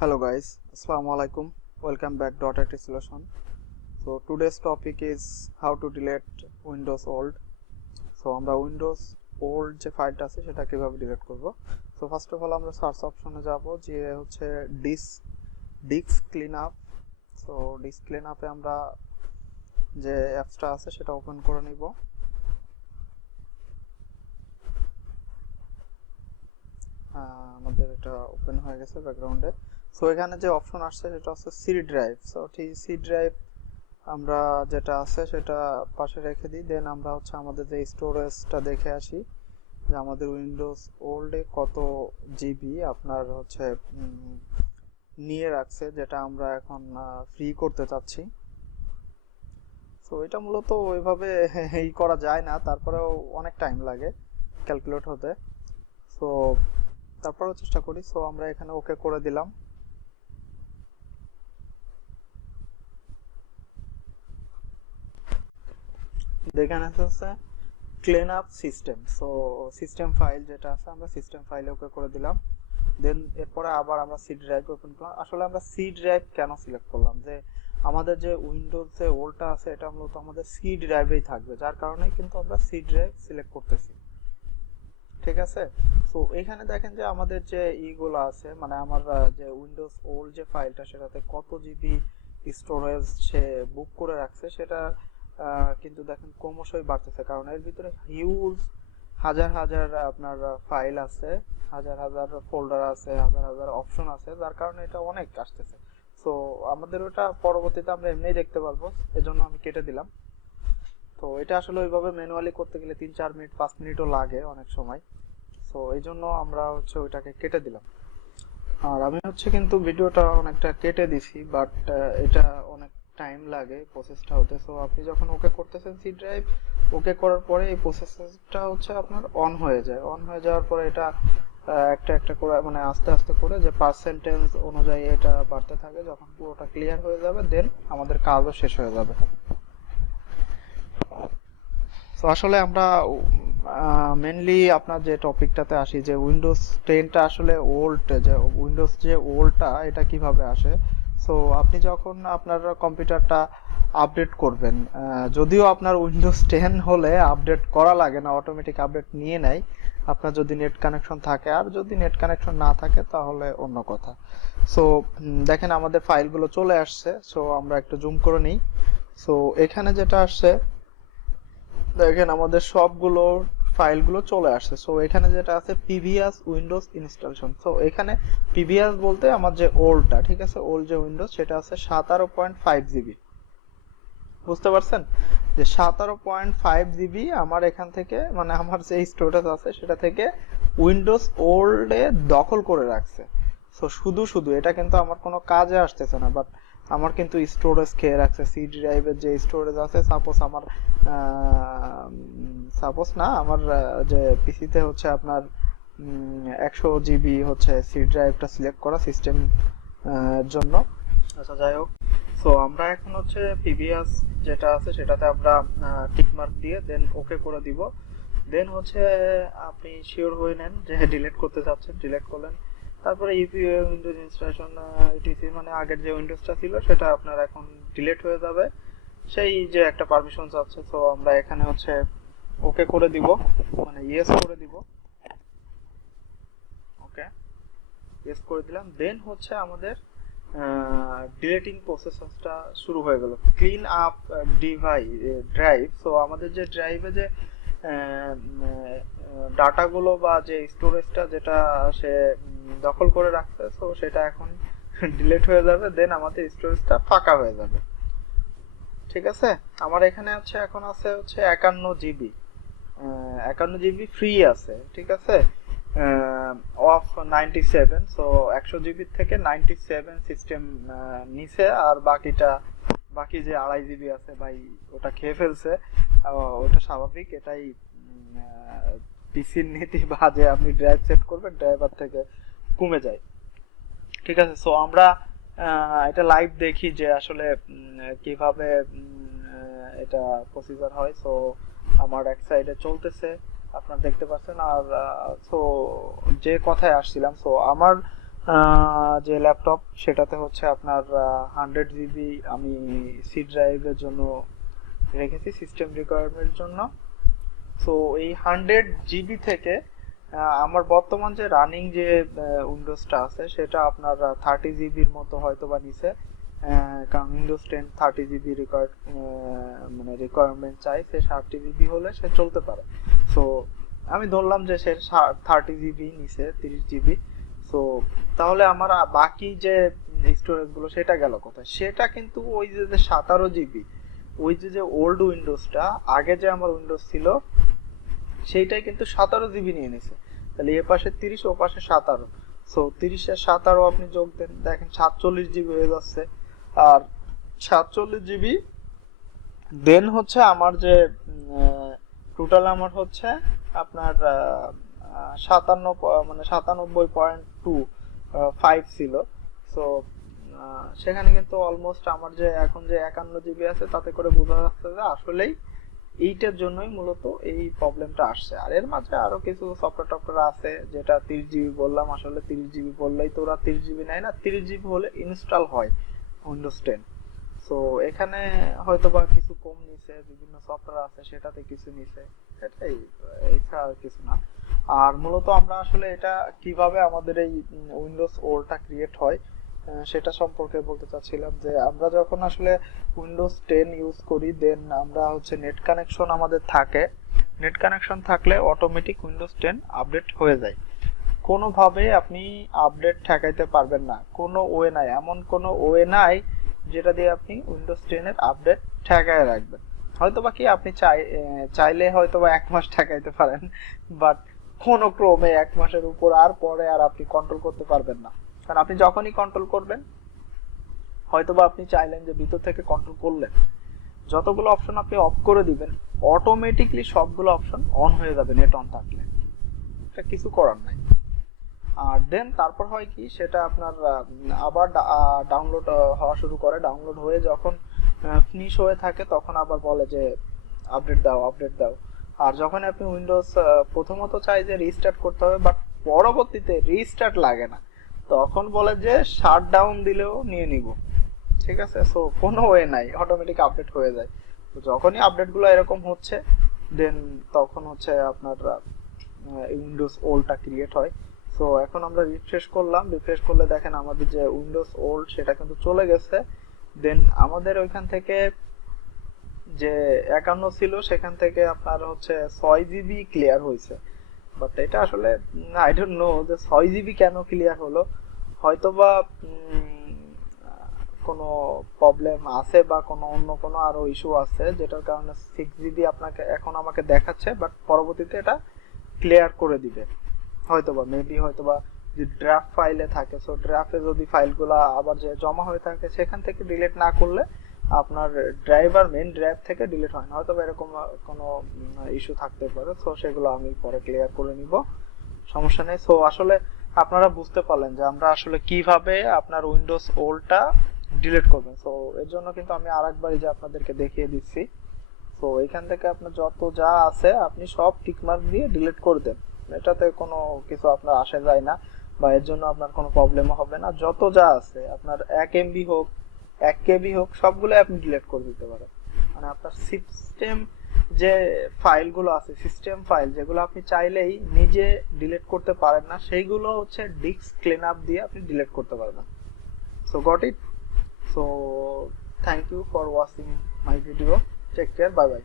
Hello guys, Assalamu alaikum. Welcome back .IT Solution. So today's topic is how to delete Windows.old. So আমরা Windows.old যে ফাইলটা আছে সেটা কিভাবে ডিলিট করব। So first of all আমরা সার্চ অপশনে যাব, যে হচ্ছে disk clean up. So disk clean আপে আমরা যে অ্যাপসটা আছে সেটা ওপেন করে নিব। আমাদের এটা ওপেন হয়ে গেছে ব্যাকগ্রাউন্ডে। সো এখানে যে অপশন আসছে সেটা হচ্ছে C drive. So C drive আমরা যেটা আছে সেটা পাশে রেখে দিই। দেন আমরা হচ্ছে আমাদের যে স্টোরেজটা দেখে আসি যে আমাদের Windows.old-এ কত জিবি আপনার হচ্ছে নিয়ে রাখছে, যেটা আমরা এখন ফ্রি করতে চাচ্ছি। সো এটা মূলত ওইভাবে এই করা যায় না, তারপরেও অনেক টাইম লাগে ক্যালকুলেট হতে। সো তারপরেও চেষ্টা করি। সো আমরা এখানে ওকে করে দিলাম। দেখেন আছে clean up system. So system file যেটা আছে আমরা সিস্টেম ফাইলে ওকে করে দিলাম। দেন এরপরে আবার আমরা সি ড্রাইভ ওপেন করলাম। আসলে আমরা সি ড্রাইভ কেন সিলেক্ট করলাম, যে আমাদের যে উইন্ডোজ যে ওল্ডটা আছে এটা মূলত আমাদের সি ড্রাইভেই থাকবে, যার কারণেই কিন্তু আমরা সি ড্রাইভ সিলেক্ট করতেছি। ঠিক আছে। সো এখানে দেখেন যে আমাদের যে ইগুলো আছে, মানে আমার যে Windows.old যে ফাইলটা সেটাতে কত জিবি স্টোরেজ সে বুক করে রাখছে সেটা কিন্তু দেখেন ক্রমশই বাড়তেছে, কারণ এর ভিতরে হিউজ হাজার হাজার আপনার ফাইল আছে, হাজার হাজার ফোল্ডার আছে, হাজার হাজার অপশন আছে, যার কারণে এটা অনেক আসতেছে। সো আমাদের ওটা পরবর্তীতে আমরা এমনিই দেখতে পারবো, এজন্য আমি কেটে দিলাম। তো এটা আসলে ওইভাবে ম্যানুয়ালি করতে গেলে 3-4 মিনিট 5 মিনিটও লাগে অনেক সময়। সো এই জন্য আমরা হচ্ছে ওইটাকে কেটে দিলাম। আর আমি হচ্ছে কিন্তু ভিডিওটা অনেকটা কেটে দিছি, বাট এটা অনেক টাইম লাগে প্রসেসটা হতে। সো আপনি যখন ওকে করতেছেন সি ড্রাইভ, ওকে করার পরে এই প্রসেসটা হচ্ছে আপনার অন হয়ে যায়। অন হয়ে যাওয়ার পরে এটা একটা একটা করে মানে আস্তে আস্তে করে যে পার্সেন্টেজ অনুযায়ী এটা বাড়তে থাকে। যখন পুরোটা ক্লিয়ার হয়ে যাবে দেন আমাদের কাজও শেষ হয়ে যাবে। তো আসলে আমরা মেনলি আপনার যে টপিকটাতে আসি, যে উইন্ডোজ 10টা আসলে ওল্ড, যে উইন্ডোজ যে ওল্ডটা এটা কিভাবে আসে। সো আপনি যখন আপনার কম্পিউটারটা আপডেট করবেন, যদিও আপনার উইন্ডোজ 10 হলে আপডেট করা লাগে না, অটোমেটিক আপডেট নিয়ে নেয় আপনার যদি নেট কানেকশন থাকে। আর যদি নেট কানেকশন না থাকে তাহলে অন্য কথা। সো দেখেন আমাদের ফাইলগুলো চলে আসছে। সো আমরা একটু জুম করে নিই। সো এখানে যেটা আসছে দেখেন আমাদের সবগুলো ফাইলগুলো চলে আসছে। সো এখানে যেটা আছে প্রিভিয়াস উইন্ডোজ ইনস্টলেশন। সো এখানে প্রিভিয়াস বলতে আমার যে ওল্ডটা, ঠিক আছে, ওল্ড যে উইন্ডোজ সেটা আছে 17.5 জিবি। বুঝতে পারছেন যে 17.5 জিবি আমার এখান থেকে, মানে আমার যে স্টোরেজ আছে সেটা থেকে উইন্ডোজ ওল্ড এ দখল করে রাখছে। সো শুধু শুধু এটা কিন্তু আমার কোনো কাজে আসতেছে না, বাট আমার কিন্তু স্টোরেজ খেয়ে রাখছে। সি ড্রাইভের যে স্টোরেজ আছে, সাপোজ না আমার যে পিসিতে হচ্ছে আপনার 100 জিবি হচ্ছে সি ড্রাইভটা সিলেক্ট করা সিস্টেম জন্য। আচ্ছা যাই হোক। সো আমরা এখন হচ্ছে প্রিভিয়াস যেটা আছে সেটাতে আমরা টিক মার্ক দিয়ে দেন ওকে করে দিব। দেন হচ্ছে আপনি শিওর হয়ে নেন যে ডিলিট করতে চাচ্ছেন, ডিলিট করলেন। তারপরে ইউপিএ উইন্ডোজ ইনস্টলেশন ইটিসি, মানে আগের যে উইন্ডোজটা ছিল সেটা আপনার এখন ডিলিট হয়ে যাবে, সেই যে একটা পারমিশন চাচ্ছে। সো আমরা এখানে হচ্ছে ওকে করে দিব, মানে ইয়েস করে দিব। ওকে ইয়েস করে দিলাম। দেন হচ্ছে আমাদের ডিলিটিং প্রসেসটা শুরু হয়ে গেল। Clean up drive. সো আমাদের যে ড্রাইভে যে ডাটাগুলো বা যে স্টোরেজটা যেটা সে দখল করে রাখছে, সো সেটা এখন ডিলিট হয়ে যাবে। দেন আমাদের স্টোরেজটা ফাঁকা হয়ে যাবে। ঠিক আছে। আমার এখানে হচ্ছে এখন আছে হচ্ছে 51 জিবি, 51 জিবি ফ্রি আছে। ঠিক আছে। অফ 97। সো 100 জিবি থেকে 97 সিস্টেম নিছে, আর বাকি যে 2.5 জিবি আছে ভাই ওটা খেয়ে ফেলছে। ওটা স্বাভাবিক, এটাই পিসির নীতি, বা যে আপনি ড্রাইভ সেট করবেন ড্রাইভার থেকে কমে যায়। ঠিক আছে। সো আমরা এটা লাইভ দেখি যে আসলে কিভাবে এটা প্রসিজার হয়। সো আমার এক সাইডে চলতেছে, আপনারা দেখতে পাচ্ছেন। আর সো যে কথায় আসছিলাম, সো আমার যে ল্যাপটপ সেটাতে হচ্ছে আপনার 100 GB আমি সি ড্রাইভের জন্য রেখেছি সিস্টেম রিকোয়ারমেন্টের জন্য। সো এই 100 GB থেকে আমার বর্তমান যে রানিং যে উইন্ডোজটা আছে সেটা আপনার 30 GB মতো হয়তো বা নিছে, কারণ উইন্ডোজ 10 30 GB মানে রিকোয়ারমেন্ট চাই, সে 60 GB হলে সে চলতে পারে। সো আমি ধরলাম যে সে 30 GB নিছে 30 GB। সো তাহলে আমার বাকি যে স্টোরেজ গুলো সেটা গেল কোথায়? সেটা কিন্তু ওই যে 17 GB, ওই যে ওল্ড উইন্ডোজটা আগে যে আমার উইন্ডোজ ছিল সেইটাই কিন্তু 17 GB নিয়ে নিছে। তাহলে এ পাশে 30 ও পাশে 17, সো 30 আর 17 আপনি যোগ দেন, দেখেন 47 GB হয়ে যাচ্ছে। আর 47 GB দেন হচ্ছে আমার যে টোটাল আমার হচ্ছে আপনার 97.25 ছিল। সো সেখানে কিন্তু অলমোস্ট আমার যে এখন যে 51 GB আছে তাতে করে বোঝা যাচ্ছে যে আসলেই এইটার জন্যই মূলত এই প্রবলেমটা আসছে। আর এর মাঝে আরো কিছু সফটওয়্যার টফটওয়্যার আছে, যেটা 30 GB বললাম, আসলে 30 GB বললেই তো ওরা 30 GB নেয় না, 30 GB হলে ইনস্টল হয় উইন্ডোজ 10। সো এখানে হয়তো বা কিছু কম নিছে, বিভিন্ন সফটওয়্যার আছে সেটাতে কিছু নিছে, এটাই, এছাড়া আর কিছু না। আর মূলত আমরা আসলে এটা কিভাবে আমাদের এই উইন্ডোজ ওল্ডটা ক্রিয়েট হয় সেটা সম্পর্কে বলতে চাচ্ছিলাম। যে আমরা যখন আসলে উইন্ডোজ 10 ইউজ করি, দেন আমরা হচ্ছে নেট কানেকশন আমাদের থাকে, নেট কানেকশন থাকলে অটোমেটিক উইন্ডোজ 10 আপডেট হয়ে যায়। কোনোভাবে আপনি আপডেট ঠেকাইতে পারবেন না, কোনো ওয়ে নাই, এমন কোনো ওয়ে নাই যেটা দিয়ে আপনি উইন্ডোজ 10 এর আপডেট ঠেকায় রাখবেন। হয়তোবা কি আপনি চাইলে হয়তোবা 1 মাস ঠেকাইতে পারেন, বাট কোনো ক্রমে 1 মাসের উপর আর পরে আর আপনি কন্ট্রোল করতে পারবেন না। কারণ আপনি যখনই কন্ট্রোল করবেন, হয়তোবা আপনি চাইলেন যে ভিতর থেকে কন্ট্রোল করলেন, যতগুলো অপশন আপনি অফ করে দিবেন অটোমেটিকলি সবগুলো অপশন অন হয়ে যাবে নেট অন থাকলে, এটা কিছু করার নাই। আর দেন তারপর হয় কি, সেটা আপনার আবার ডাউনলোড হওয়া শুরু করে, ডাউনলোড হয়ে যখন ফিনিশ হয়ে থাকে তখন আবার বলে যে আপডেট দাও আপডেট দাও। আর যখন আপনি উইন্ডোজ প্রথমত চাই যে রিস্টার্ট করতে হবে, বাট পরবর্তীতে রিস্টার্ট লাগে না, তখন বলে যে শাট ডাউন দিলেও নিয়ে নিব, ঠিক আছে। সো কোনো ওয়ে নাই, অটোমেটিক আপডেট হয়ে যায়। তো যখনই আপডেটগুলো এরকম হচ্ছে, দেন তখন হচ্ছে আপনার উইন্ডোজ ওল্ডটা ক্রিয়েট হয়। সো এখন আমরা রিফ্রেশ করলাম, রিফ্রেশ করলে দেখেন আমাদের যে উইন্ডোজ ওল্ড সেটা কিন্তু চলে গেছে। দেন আমাদের ওইখান থেকে যে 51 ছিল সেখান থেকে আপনার হচ্ছে 6 GB ক্লিয়ার হয়েছে। বাট এটা আসলে আই ডোন্ট নো যে 6 GB কেন ক্লিয়ার হলো, হয়তোবা কোনো প্রবলেম আছে বা কোনো অন্য কোনো আরো ইস্যু আছে যেটার কারণে 6 GB আপনাকে এখন আমাকে দেখাচ্ছে, বাট পরবর্তীতে এটা ক্লিয়ার করে দিবে হয়তোবা, মেবি হয়তোবা যে ড্রাফট ফাইলে থাকে, সো ড্রাফটে যদি ফাইলগুলো আবার যে জমা হয়ে থাকে সেখান থেকে ডিলিট না করলে আপনার ড্রাইভার মেইন ড্রাইভ থেকে ডিলিট হয় না, হয়তোবা এরকম কোনো ইস্যু থাকতে পারে। সো সেগুলো আমি পরে ক্লিয়ার করে নিব, সমস্যা নেই। সো আসলে আপনারা বুঝতে পারলেন যে আমরা আসলে কিভাবে আপনার উইন্ডোজ ওল্ডটা ডিলিট করবেন। সো এর জন্য কিন্তু আমি আরেকবারই যে আপনাদেরকে দেখিয়ে দিচ্ছি। সো এখান থেকে আপনার যত যা আছে আপনি সব টিকমার্ক দিয়ে ডিলিট করে দেন, এটাতে কোনো কিছু আপনার আসে যায় না, বা এর জন্য আপনার কোনো প্রবলেমও হবে না। যত যা আছে আপনার 1 MB হোক 1 KB হোক সবগুলো আপনি ডিলিট করে দিতে পারেন। মানে আপনার সিস্টেম যে ফাইলগুলো আছে, সিস্টেম ফাইল যেগুলো আপনি চাইলেই নিজে ডিলিট করতে পারেন না, সেইগুলো হচ্ছে ডিস্ক ক্লিন আপ দিয়ে আপনি ডিলিট করতে পারবেন। So got it. So thank you for watching my video, take care, bye by.